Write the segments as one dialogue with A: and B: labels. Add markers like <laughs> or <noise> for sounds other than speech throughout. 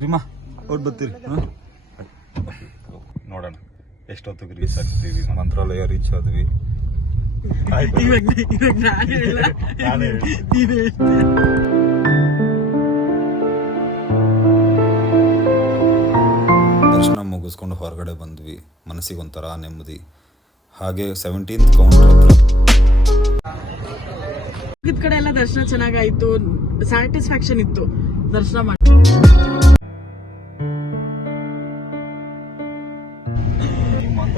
A: ಭೀಮಾ ಅವ್ರು ಬರ್ತೀರಿ ನೋಡೋಣ. ಎಷ್ಟೊತ್ತಿಗೆ ರೀಚ್ ಆಗ್ತೀವಿ ಮಂತ್ರಾಲಯ ರೀಚ್ ಆದ್ವಿ. ದರ್ಶನ ಮುಗಿಸ್ಕೊಂಡು ಹೊರಗಡೆ ಬಂದ್ವಿ. ಮನಸ್ಸಿಗೆ ಒಂಥರ ನೆಮ್ಮದಿ. ಹಾಗೆ ಸೆವೆಂಟೀನ್ತ್ ಕೌಂಟರ್ ಹತ್ರ.
B: ಕಡೆ ಎಲ್ಲ ದರ್ಶನ ಚೆನ್ನಾಗಾಯ್ತು. ಸ್ಯಾಟಿಸ್ಫ್ಯಾಕ್ಷನ್ ಇತ್ತು. ದರ್ಶನ ಮಾಡಿ.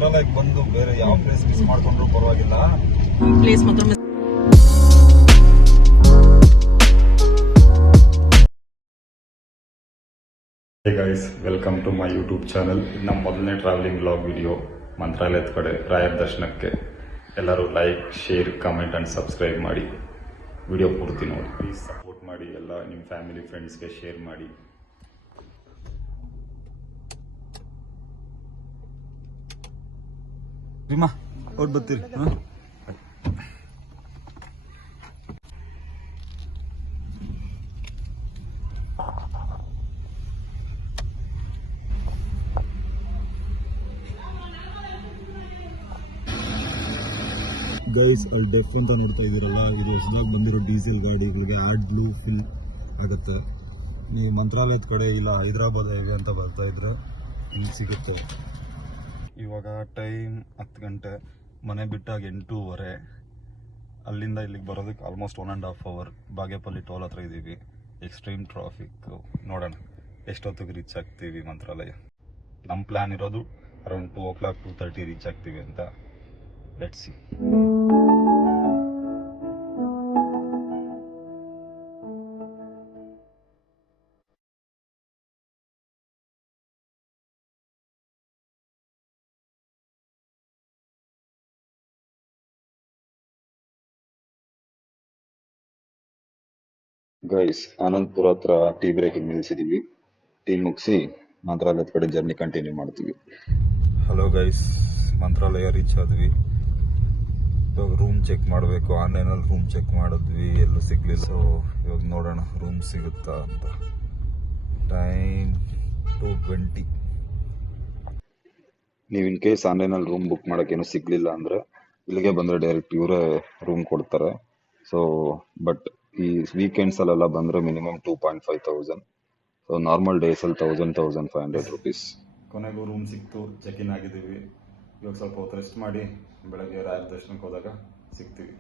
A: ಮಂತ್ರಾಲಯಕ್ಕೆ ಬಂದು ಬೇರೆ ಯಾವ ಪ್ಲೇಸ್ ಮಿಸ್ ಮಾಡ್ಕೊಂಡ್ರು ಪರವಾಗಿಲ್ಲ.
B: ಪ್ಲೇಸ್ ಮಾತ್ರ
A: hey guys welcome to my YouTube channel ನಮ್ಮ ಮೊದಲನೇ ಟ್ರಾವೆಲಿಂಗ್ ಬ್ಲಾಗ್ ವಿಡಿಯೋ ಮಂತ್ರಾಲಯದ ಕಡೆ ರಾಯರ ದರ್ಶನಕ್ಕೆ. ಎಲ್ಲರೂ like share comment and subscribe ಮಾಡಿ. ವಿಡಿಯೋ ಪೂರ್ತಿ ನೋಡಿ. ಪ್ಲೀಸ್ ಸಪೋರ್ಟ್ ಮಾಡಿ. ಎಲ್ಲ ನಿಮ್ಮ ಫ್ಯಾಮಿಲಿ ಫ್ರೆಂಡ್ಸ್ಗೆ ಶೇರ್ ಮಾಡಿ. ಅವ್ರು ಬರ್ತೀರಿ ಗೈಸ್ ಅಲ್ಲಿ ಡೆಫ್ ಅಂತ ನೋಡ್ತಾ ಇದ್ದೀರಲ್ಲ, ಇದು ಹೊಸದಾಗಿ ಬಂದಿರೋ ಡೀಸೆಲ್ ಗಾಡಿಗಳಿಗೆ ಆಡ್ ಬ್ಲೂ ಫಿಲ್ ಆಗುತ್ತೆ. ನೀವು ಮಂತ್ರಾಲಯದ ಕಡೆ ಇಲ್ಲ, ಹೈದ್ರಾಬಾದ್ ಹೇಗೆ ಅಂತ ಬರ್ತಾ ಇದ್ರೆ, ಇಲ್ಲಿ ಸಿಗುತ್ತೆ. ಇವಾಗ ಟೈಮ್ ಹತ್ತು ಗಂಟೆ, ಮನೆ ಬಿಟ್ಟಾಗ ಎಂಟೂವರೆ. ಅಲ್ಲಿಂದ ಇಲ್ಲಿಗೆ ಬರೋದಕ್ಕೆ almost one and half hour Bagepalli toll ಹತ್ರ ಇದ್ದೀವಿ ಎಕ್ಸ್ಟ್ರೀಮ್ ಟ್ರಾಫಿಕ್ಕು ನೋಡೋಣ. ಎಷ್ಟೊತ್ತಿಗೆ ರೀಚ್ ಆಗ್ತೀವಿ ಮಂತ್ರಾಲಯ. ನಮ್ಮ ಪ್ಲ್ಯಾನ್ ಇರೋದು around two o'clock two thirty reach ಆಗ್ತೀವಿ ಅಂತ. ಲೆಟ್ಸ್ ಗೈಸ್ ಆನಂದ್ಪುರ ಹತ್ರ ಟೀ ಬ್ರೇಕಿಗೆ ನಿಲ್ಲಿಸಿದೀವಿ. ಟೀ ಮುಗಿಸಿ ಮಂತ್ರಾಲಯದ ಕಡೆ ಜರ್ನಿ ಕಂಟಿನ್ಯೂ ಮಾಡ್ತೀವಿ. ಹಲೋ ಗೈಸ್ ಮಂತ್ರಾಲಯ ರೀಚ್ ಆದ್ವಿ. ಇವಾಗ ರೂಮ್ ಚೆಕ್ ಮಾಡಬೇಕು. ಆನ್ಲೈನಲ್ಲಿ ರೂಮ್ ಚೆಕ್ ಮಾಡಿದ್ವಿ ಎಲ್ಲೂ ಸಿಗ್ಲಿಲ್ಲ. ಸೊ ಇವಾಗ ನೋಡೋಣ ರೂಮ್ ಸಿಗುತ್ತಾ ಅಂತ. ಟೈಮ್ ಟು ಟ್ವೆಂಟಿ ನೀವು ಇನ್ ಕೇಸ್ ಆನ್ಲೈನಲ್ಲಿ ರೂಮ್ ಬುಕ್ ಮಾಡೋಕ್ಕೇನು ಸಿಗ್ಲಿಲ್ಲ ಅಂದ್ರೆ ಇಲ್ಲಿಗೆ ಬಂದರೆ ಡೈರೆಕ್ಟ್ ಇವರೇ ರೂಮ್ ಕೊಡ್ತಾರೆ. ಸೊ ಬಟ್ ಈ ವೀಕೆಂಡ್ಸ್ ಅಲ್ಲೆಲ್ಲ ಬಂದ್ರೆ minimum two point five thousand so normal days ಅಲ್ಲಿ thousand thousand five hundred rupees ಕೊನೆಗೂ ರೂಮ್ ಸಿಕ್ತು ಚೆಕ್ ಇನ್ ಆಗಿದ್ದೀವಿ. ಇವಾಗ ಸ್ವಲ್ಪ ಹೊತ್ತು ರೆಸ್ಟ್ ಮಾಡಿ ಬೆಳಗ್ಗೆ ರಾಯರ ದರ್ಶನಕ್ಕೆ ಹೋದಾಗ ಸಿಗ್ತೀವಿ.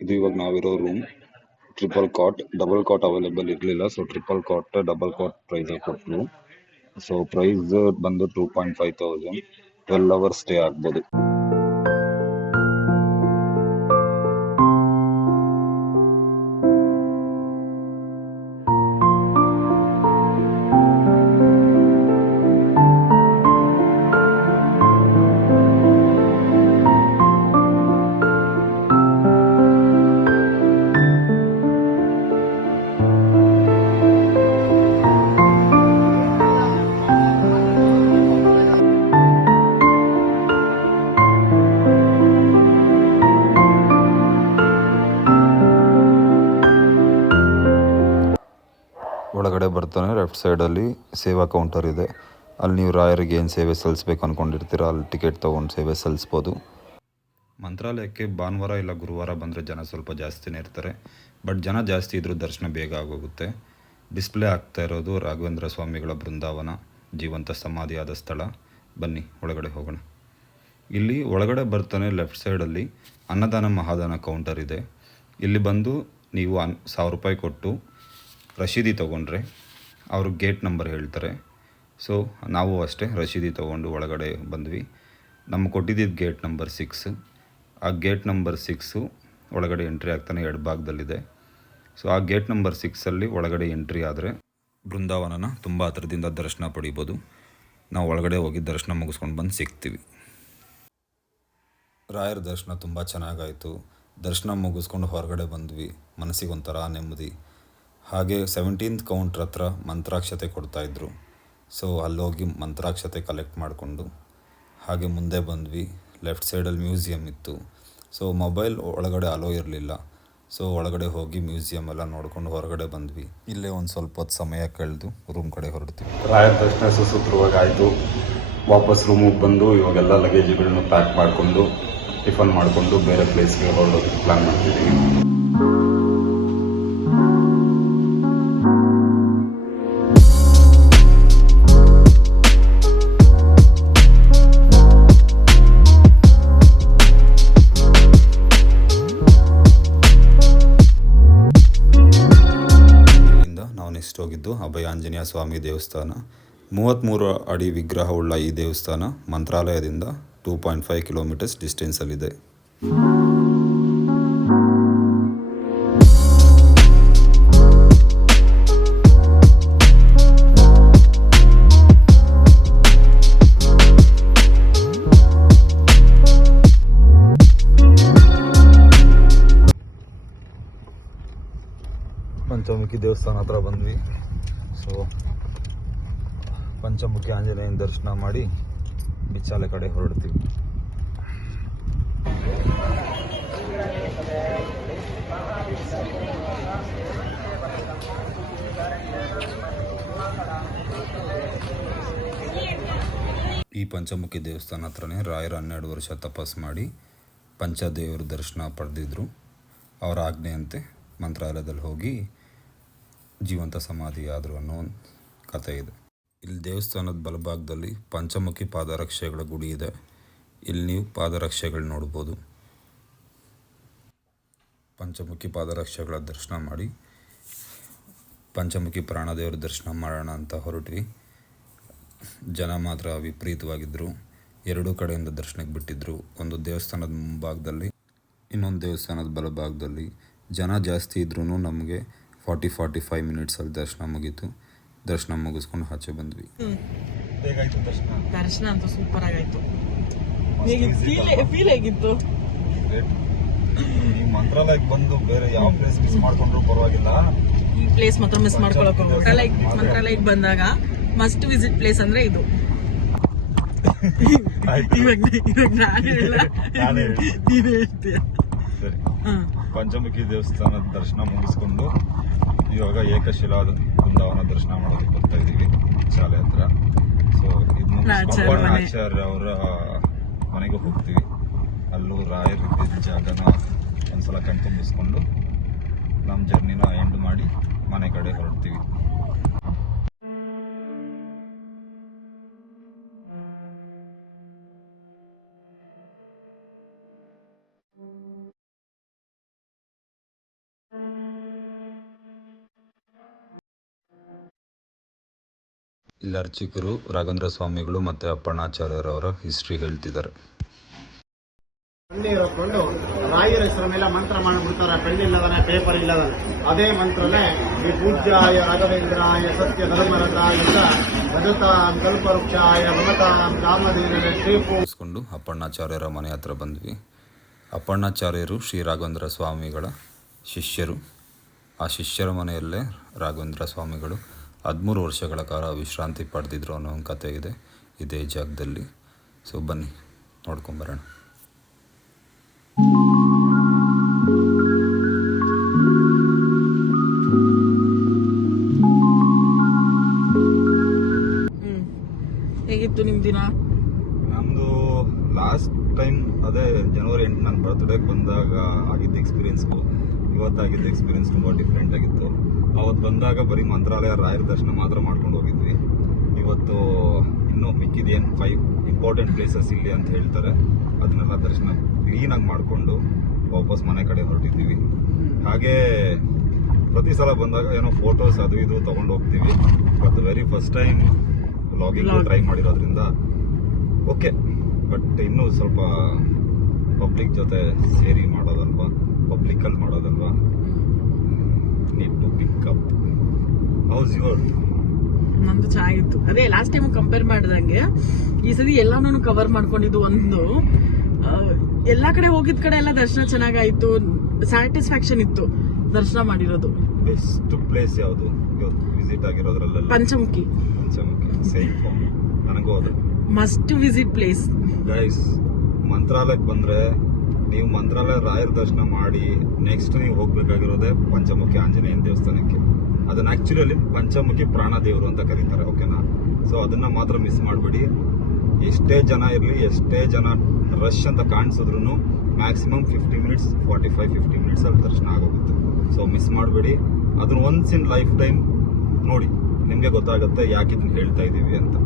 A: ಇದು ಇವಾಗ ನಾವಿರೋ room triple cot double cot available ಇರಲಿಲ್ಲ so triple cot double cot price ಕೊಟ್ಟರು ಸೊ ಪ್ರೈಸ್ ಬಂದು two point five thousand twelve hours stay ಆಗ್ಬೋದು. ಬರ್ತಾನೆ ಲೆಫ್ಟ್ ಸೈಡಲ್ಲಿ ಸೇವಾ ಕೌಂಟರ್ ಇದೆ. ಅಲ್ಲಿ ನೀವು ರಾಯರಿಗೆ ಏನು ಸೇವೆ ಸಲ್ಲಿಸ್ಬೇಕು ಅಂದ್ಕೊಂಡಿರ್ತೀರ ಅಲ್ಲಿ ಟಿಕೆಟ್ ತೊಗೊಂಡು ಸೇವೆ ಸಲ್ಲಿಸ್ಬೋದು. ಮಂತ್ರಾಲಯಕ್ಕೆ ಭಾನುವಾರ ಇಲ್ಲ ಗುರುವಾರ ಬಂದರೆ ಜನ ಸ್ವಲ್ಪ ಜಾಸ್ತಿನೇ ಇರ್ತಾರೆ. ಬಟ್ ಜನ ಜಾಸ್ತಿ ಇದ್ದರೂ ದರ್ಶನ ಬೇಗ ಆಗೋಗುತ್ತೆ. ಡಿಸ್ಪ್ಲೇ ಆಗ್ತಾ ಇರೋದು ರಾಘವೇಂದ್ರ ಸ್ವಾಮಿಗಳ ಬೃಂದಾವನ, ಜೀವಂತ ಸಮಾಧಿಯಾದ ಸ್ಥಳ. ಬನ್ನಿ, ಒಳಗಡೆ ಹೋಗೋಣ. ಇಲ್ಲಿ ಒಳಗಡೆ ಬರ್ತಾನೆ ಲೆಫ್ಟ್ ಸೈಡಲ್ಲಿ ಅನ್ನದಾನ ಮಹಾದಾನ ಕೌಂಟರ್ ಇದೆ. ಇಲ್ಲಿ ಬಂದು ನೀವು ಅನ್, ಸಾವಿರ ರೂಪಾಯಿ ಕೊಟ್ಟು ರಶೀದಿ ತೊಗೊಂಡ್ರೆ ಅವರು ಗೇಟ್ ನಂಬರ್ ಹೇಳ್ತಾರೆ. ಸೊ ನಾವು ಅಷ್ಟೇ ರಶೀದಿ ತೊಗೊಂಡು ಒಳಗಡೆ ಬಂದ್ವಿ. ನಮ್ಮ ಕೊಟ್ಟಿದ್ದಿದ್ದು ಗೇಟ್ ನಂಬರ್ ಸಿಕ್ಸ್ ಆ ಗೇಟ್ ನಂಬರ್ ಸಿಕ್ಸು ಒಳಗಡೆ ಎಂಟ್ರಿ ಆಗ್ತಾನೆ ಎಡಭಾಗದಲ್ಲಿದೆ ಸೊ ಆ ಗೇಟ್ ನಂಬರ್ ಸಿಕ್ಸಲ್ಲಿ ಒಳಗಡೆ ಎಂಟ್ರಿ ಆದರೆ ಬೃಂದಾವನನ ತುಂಬ ಹತ್ರದಿಂದ ದರ್ಶನ ಪಡಿಬೋದು. ನಾವು ಒಳಗಡೆ ಹೋಗಿ ದರ್ಶನ ಮುಗಿಸ್ಕೊಂಡು ಬಂದು ಸಿಗ್ತೀವಿ. ರಾಯರ ದರ್ಶನ ತುಂಬ ಚೆನ್ನಾಗಾಯಿತು. ದರ್ಶನ ಮುಗಿಸ್ಕೊಂಡು ಹೊರಗಡೆ ಬಂದ್ವಿ. ಮನಸ್ಸಿಗೆ ಒಂಥರ ನೆಮ್ಮದಿ. ಹಾಗೆ ಸೆವೆಂಟೀನ್ತ್ ಕೌಂಟ್ರ್ ಹತ್ರ ಮಂತ್ರಾಕ್ಷತೆ ಕೊಡ್ತಾಯಿದ್ರು. ಸೊ ಅಲ್ಲೋಗಿ ಮಂತ್ರಾಕ್ಷತೆ ಕಲೆಕ್ಟ್ ಮಾಡಿಕೊಂಡು, ಹಾಗೆ ಮುಂದೆ ಬಂದ್ವಿ. ಲೆಫ್ಟ್ ಸೈಡಲ್ಲಿ ಮ್ಯೂಸಿಯಮ್ ಇತ್ತು. ಸೊ ಮೊಬೈಲ್ ಒಳಗಡೆ ಅಲೋ ಇರಲಿಲ್ಲ. ಸೊ ಒಳಗಡೆ ಹೋಗಿ ಮ್ಯೂಸಿಯಂ ಎಲ್ಲ ನೋಡ್ಕೊಂಡು ಹೊರಗಡೆ ಬಂದ್ವಿ. ಇಲ್ಲೇ ಒಂದು ಸ್ವಲ್ಪ ಹೊತ್ತು ಸಮಯ ಕಳೆದು ರೂಮ್ ಕಡೆ ಹೊರಡ್ತೀವಿ.
C: ರಾಯರ ದರ್ಶನ ಸುಸೂತ್ರವಾಗಿ ಆಯಿತು ವಾಪಸ್ ರೂಮಿಗೆ ಬಂದು ಇವಾಗೆಲ್ಲ ಲಗೇಜ್ಗಳನ್ನು ಪ್ಯಾಕ್ ಮಾಡಿಕೊಂಡು, ಟಿಫನ್ ಮಾಡಿಕೊಂಡು ಬೇರೆ ಪ್ಲೇಸ್ಗೆ ಹೊರಡೋದಕ್ಕೆ ಪ್ಲ್ಯಾನ್ ಮಾಡ್ತಿದ್ದೀವಿ
A: ಹೋಗಿದ್ದು ಅಭಯ ಆಂಜನೇಯ ಸ್ವಾಮಿ ದೇವಸ್ಥಾನ. ಮೂವತ್ತ್ಮೂರು ಅಡಿ ವಿಗ್ರಹವುಳ್ಳ ಈ ದೇವಸ್ಥಾನ ಮಂತ್ರಾಲಯದಿಂದ ಟೂ ಪಾಯಿಂಟ್ ಫೈವ್ ಕಿಲೋಮೀಟರ್ಸ್ ಡಿಸ್ಟೆನ್ಸಲ್ಲಿದೆ ಪಂಚಮುಖಿ ದೇವಸ್ಥಾನ ಹತ್ರ ಬಂದ್ವಿ. ಸೊ ಪಂಚಮುಖಿ ಆಂಜನೇಯನ ದರ್ಶನ ಮಾಡಿ ಬಿಚ್ಚಾಲೆ ಕಡೆ ಹೊರಡ್ತೀವಿ. ಈ ಪಂಚಮುಖಿ ದೇವಸ್ಥಾನ ಹತ್ರನೇ ರಾಯರ ಹನ್ನೆರಡು ವರ್ಷ ತಪಸ್ ಮಾಡಿ ಪಂಚದೇವರ ದರ್ಶನ ಪಡೆದಿದ್ರು. ಅವರ ಆಜ್ಞೆಯಂತೆ ಮಂತ್ರಾಲಯದಲ್ಲಿ ಹೋಗಿ ಜೀವಂತ ಸಮಾಧಿ ಆದರು ಅನ್ನೋ ಒಂದು ಕಥೆ ಇದೆ. ಇಲ್ಲಿ ದೇವಸ್ಥಾನದ ಬಲಭಾಗದಲ್ಲಿ ಪಂಚಮುಖಿ ಪಾದರಕ್ಷೆಗಳ ಗುಡಿ ಇದೆ. ಇಲ್ಲಿ ನೀವು ಪಾದರಕ್ಷೆಗಳು ನೋಡ್ಬೋದು. ಪಂಚಮುಖಿ ಪಾದರಕ್ಷೆಗಳ ದರ್ಶನ ಮಾಡಿ, ಪಂಚಮುಖಿ ಪ್ರಾಣದೇವರ ದರ್ಶನ ಮಾಡೋಣ ಅಂತ ಹೊರಟ್ವಿ. ಜನ ಮಾತ್ರ ವಿಪರೀತವಾಗಿದ್ದರು ಎರಡೂ ಕಡೆಯಿಂದ ದರ್ಶನಕ್ಕೆ ಬಿಟ್ಟಿದ್ದರು ಒಂದು ದೇವಸ್ಥಾನದ ಮುಂಭಾಗದಲ್ಲಿ, ಇನ್ನೊಂದು ದೇವಸ್ಥಾನದ ಬಲಭಾಗದಲ್ಲಿ ಜನ ಜಾಸ್ತಿ ಇದ್ರೂ ನಮಗೆ ಫಾರ್ಟಿ ಫಾರ್ಟಿ ಫೈವ್ ಮಿನಿಟ್ಸಲ್ಲಿ ದರ್ಶನ ಮುಗೀತು. ದರ್ಶನ ಮುಗಿಸ್ಕೊಂಡು ಆಚೆ ಬಂದ್ವಿ.
C: ಹೇಗಾಯ್ತು ದರ್ಶನ?
B: ದರ್ಶನ ಅಂತೂ ಸೂಪರ್ ಆಗಾಯ್ತು. ಫೀಲ್ ಫೀಲ್ ಹೇಗಿತ್ತು?
C: ಈ ಮಂತ್ರಾಲಯಕ್ಕೆ ಬಂದು ಬೇರೆ ಯಾವ ಪ್ಲೇಸ್ ಮಿಸ್ ಮಾಡ್ಕೊಂಡ್ರು ಪರವಾಗಿಲ್ಲ.
B: ಈ ಪ್ಲೇಸ್ ಮಾತ್ರ ಮಿಸ್ ಮಾಡ್ಕೊಳಕ್ ಮಂತ್ರಾಲಯ ಮಂತ್ರಾಲಯಕ್ಕೆ ಬಂದಾಗ ಮಸ್ಟ್ ವಿಸಿಟ್ ಪ್ಲೇಸ್ ಅಂದ್ರೆ ಇದು. ಇವಾಗ ಇವಾಗ ನಾನು. <laughs>
C: ನೀನೇ
B: ಹೇಳ್ತೀಯ.
C: ಸರಿ. ಪಂಚಮುಖಿ ದೇವಸ್ಥಾನದ ದರ್ಶನ ಮುಗಿಸ್ಕೊಂಡು ಇವಾಗ ಏಕಶಿಲಾ ಬೃಂದಾವನ ದರ್ಶನ ಮಾಡೋದಕ್ಕೆ ಬರ್ತಾ ಇದೀವಿ ಶಾಲೆ ಹತ್ರ. ಸೊ ಇದು
B: ಆಚಾರ್ಯ
C: ಅವರ ಮನೆಗೆ ಹೋಗ್ತೀವಿ. ಅಲ್ಲೂ ರಾಯರ್ ಇದ್ದಿದ್ದ ಜಾಗನ ಒಂದ್ಸಲ ಕಣ್ತುಂಬಿಸ್ಕೊಂಡು ನಮ್ಮ ಜರ್ನಿನ ಎಂಡ್ ಮಾಡಿ ಮನೆ ಕಡೆ ಹೊರಡ್ತೀವಿ.
A: ಇಲ್ಲಿ ಅರ್ಚಕರು ರಾಘವೇಂದ್ರ ಸ್ವಾಮಿಗಳು ಮತ್ತು ಅಪ್ಪಣ್ಣಾಚಾರ್ಯರವರ ಹಿಸ್ಟ್ರಿ ಹೇಳ್ತಿದ್ದಾರೆ.
D: ಇರಕೊಂಡು ರಾಯರ ಹೆಸರ ಮೇಲೆ ಮಂತ್ರ ಮಾಡಿಬಿಡ್ತಾರೆ. ಪೆಣ್ಣಿಲ್ಲದನೆ ಪೇಪರ್ ಇಲ್ಲದ ಅದೇ ಮಂತ್ರನೇ ಈ ಪೂಜ್ಯಾಯ ರಾಘವೇಂದ್ರಾಯ ಸತ್ಯ ಧರ್ಮರತಾಯ ಭಜತಾಂ ಕಲ್ಪವೃಕ್ಷಾಯ ಭಗತಾಂ ರಾಮದೇವರ
A: ಶ್ರೀಪೂಸ್ಕೊಂಡು ಅಪ್ಪಣ್ಣಾಚಾರ್ಯರ ಮನೆ ಹತ್ರ ಬಂದ್ವಿ. ಅಪ್ಪಣ್ಣಾಚಾರ್ಯರು ಶ್ರೀ ರಾಘವೇಂದ್ರ ಸ್ವಾಮಿಗಳ ಶಿಷ್ಯರು. ಆ ಶಿಷ್ಯರ ಮನೆಯಲ್ಲೇ ರಾಘವೇಂದ್ರ ಸ್ವಾಮಿಗಳು ಹದಿಮೂರು ವರ್ಷಗಳ ಕಾಲ ವಿಶ್ರಾಂತಿ ಪಡೆದಿದ್ರು ಅನ್ನೋ ಒಂದು ಕಥೆ ಇದೆ ಇದೇ ಜಾಗದಲ್ಲಿ. ಸೊ ಬನ್ನಿ ನೋಡ್ಕೊಂಬರೋಣ
B: ಹೇಗಿತ್ತು ನಿಮ್ಮ ದಿನ?
C: ನಮ್ದು ಲಾಸ್ಟ್ ಟೈಮ್ ಅದೇ ಜನವರಿ ಎಂಟು ನನ್ನ ಬರ್ತ್ಡೇಗೆ ಬಂದಾಗ ಆಗಿದ್ದ ಎಕ್ಸ್ಪೀರಿಯನ್ಸ್ಗೂ ಇವತ್ತಾಗಿದ್ದ ಎಕ್ಸ್ಪೀರಿಯನ್ಸ್ ತುಂಬ ಡಿಫ್ರೆಂಟ್ ಆಗಿತ್ತು. ಅವತ್ತು ಬಂದಾಗ ಬರೀ ಮಂತ್ರಾಲಯ ರಾಯರ ದರ್ಶನ ಮಾತ್ರ ಮಾಡ್ಕೊಂಡು ಹೋಗಿದ್ವಿ. ಇವತ್ತು ಇನ್ನೂ ಮಿಕ್ಕಿದೇನು ಫೈವ್ ಇಂಪಾರ್ಟೆಂಟ್ ಪ್ಲೇಸಸ್ ಇಲ್ಲಿ ಅಂತ ಹೇಳ್ತಾರೆ. ಅದನ್ನೆಲ್ಲ ದರ್ಶನ ಕ್ಲೀನಾಗಿ ಮಾಡಿಕೊಂಡು ವಾಪಸ್ ಮನೆ ಕಡೆ ಹೊರಟಿದ್ದೀವಿ. ಹಾಗೆ ಪ್ರತಿ ಸಲ ಬಂದಾಗ ಏನೋ ಫೋಟೋಸ್ ಅದು ಇದು ತೊಗೊಂಡು ಹೋಗ್ತೀವಿ. But very first time logging. Try ಮಾಡಿರೋದ್ರಿಂದ ಓಕೆ ಬಟ್ ಇನ್ನೂ ಸ್ವಲ್ಪ ಪಬ್ಲಿಕ್ ಜೊತೆ ಸೇರಿ ಮಾಡೋದಲ್ವಾ? ಪಬ್ಲಿಕಲ್ಲಿ ಮಾಡೋದಲ್ವಾ? Need to pick up house your
B: ನಂದು ಚೆನ್ನಾಗಿತ್ತು. ಅದೇ ಲಾಸ್ಟ್ ಟೈಮ್ ಕಂಪೇರ್ ಮಾಡಿದಂಗೆ ಈ ಸತಿ ಎಲ್ಲಾನು ಕವರ್ ಮಾಡ್ಕೊಂಡಿದ್ದು ಒಂದು ಎಲ್ಲಾ ಕಡೆ ಹೋಗಿದ ಕಡೆ ಎಲ್ಲ ದರ್ಶನ ಚೆನ್ನಾಗಾಯ್ತು. ಸ್ಯಾಟಿಸ್ಫ್ಯಾಕ್ಷನ್ ಇತ್ತು ದರ್ಶನ ಮಾಡಿರೋದು.
C: ಬೆಸ್ಟ್ ಪ್ಲೇಸ್ ಯಾವುದು? ಇವತ್ತು ವಿಸಿಟ್ ಆಗಿರೋದ್ರಲ್ಲ
B: ಪಂಚಮುಖಿ.
C: ಪಂಚಮುಖಿ. ಸೇಮ್ ನನಗೂ ಅದು.
B: ಮಸ್ಟ್ ವಿಸಿಟ್ ಪ್ಲೇಸ್
C: ಗೈಸ್ ಮಂತ್ರಾಲಯಕ್ಕೆ ಬಂದ್ರೆ
A: ನೀವು ಮಂತ್ರಾಲಯ ರಾಯರ ದರ್ಶನ ಮಾಡಿ ನೆಕ್ಸ್ಟ್ ನೀವು ಹೋಗಬೇಕಾಗಿರೋದೇ ಪಂಚಮುಖಿ ಆಂಜನೇಯನ ದೇವಸ್ಥಾನಕ್ಕೆ. ಅದನ್ನು ಆ್ಯಕ್ಚುಲಿ ಪಂಚಮುಖಿ ಪ್ರಾಣ ದೇವರು ಅಂತ ಕರೀತಾರೆ ಓಕೆನಾ ಸೊ ಅದನ್ನ ಮಾತ್ರ ಮಿಸ್ ಮಾಡಬೇಡಿ. ಎಷ್ಟೇ ಜನ ಇರಲಿ, ಎಷ್ಟೇ ಜನ ರಶ್ ಅಂತ ಕಾಣಿಸಿದ್ರು maximum fifty minutes forty five fifty minutes ಅಲ್ಲಿ ದರ್ಶನ ಆಗೋಗುತ್ತೆ. ಸೊ ಮಿಸ್ ಮಾಡಬೇಡಿ. ಅದನ್ನ ಒನ್ಸ್ ಇನ್ ಲೈಫ್ ಟೈಮ್ ನೋಡಿ, ನಿಮಗೆ ಗೊತ್ತಾಗುತ್ತೆ ಯಾಕೆ ಇದನ್ನ ಹೇಳ್ತಾ ಇದ್ದೀವಿ ಅಂತ.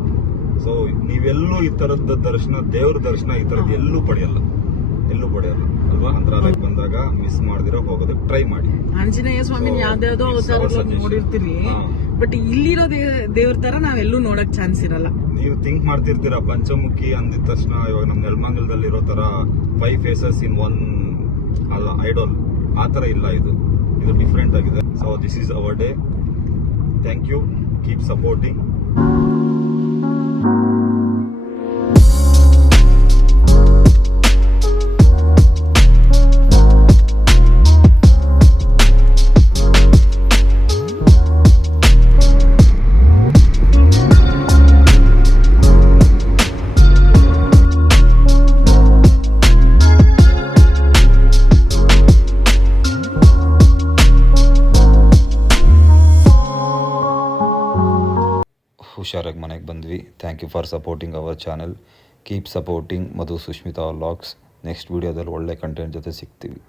A: ಸೊ ನೀವೆಲ್ಲೂ ಈ ಥರದ ದರ್ಶನ, ದೇವ್ರ ದರ್ಶನ ಈ ಥರದ್ದು ಎಲ್ಲೂ ಪಡೆಯಲ್ಲ. ಎಲ್ಲೂ ಪಡೆಯಲ್ಲ ಅಲ್ವಾ? ಮಂತ್ರಾಲಯಕ್ಕೆ ಬಂದಾಗ ಮಿಸ್ ಮಾಡ್ದಿರೋ ಹೋಗೋದಕ್ಕೆ ಟ್ರೈ ಮಾಡಿ.
B: ಆಂಜನೇಯ ಸ್ವಾಮಿನ ಯಾವ್ದಾವ್ದೋ
A: it's our
B: ಅವತಾರಗಳು ನೋಡಿರ್ತೀವಿ ಬಟ್ ಇಲ್ಲಿರೋ ದೇವ್ರ ತರ ನಾವೆಲ್ಲೂ ನೋಡಕ್ ಚಾನ್ಸ್ ಇರಲ್ಲ.
A: ನೀವು ಥಿಂಕ್ ಮಾಡ್ತಿರ್ತೀರಾ? ಪಂಚಮುಖಿ ಅಂದಿದ ತಕ್ಷಣ ಇವಾಗ ನಮ್ಮ ನೆಲಮಂಗಲದಲ್ಲಿ ಇರೋ ತರ ಫೈವ್ ಫೇಸಸ್ ಇನ್ ಒನ್ ಅಲ್ಲ ಐಡಾಲ್ ಆ ತರ ಇಲ್ಲ ಇದು. ಇದು ಡಿಫ್ರೆಂಟ್ ಆಗಿದೆ. So this is our day thank you keep supporting
E: ಹುಷಾರಾಗಿ ಮನೆಗೆ ಬಂದ್ವಿ. Thank you for supporting our channel keep supporting Madhu Sushmita LOX next ವೀಡಿಯೋದಲ್ಲಿ ಒಳ್ಳೆ ಕಂಟೆಂಟ್ ಜೊತೆ ಸಿಗ್ತೀವಿ.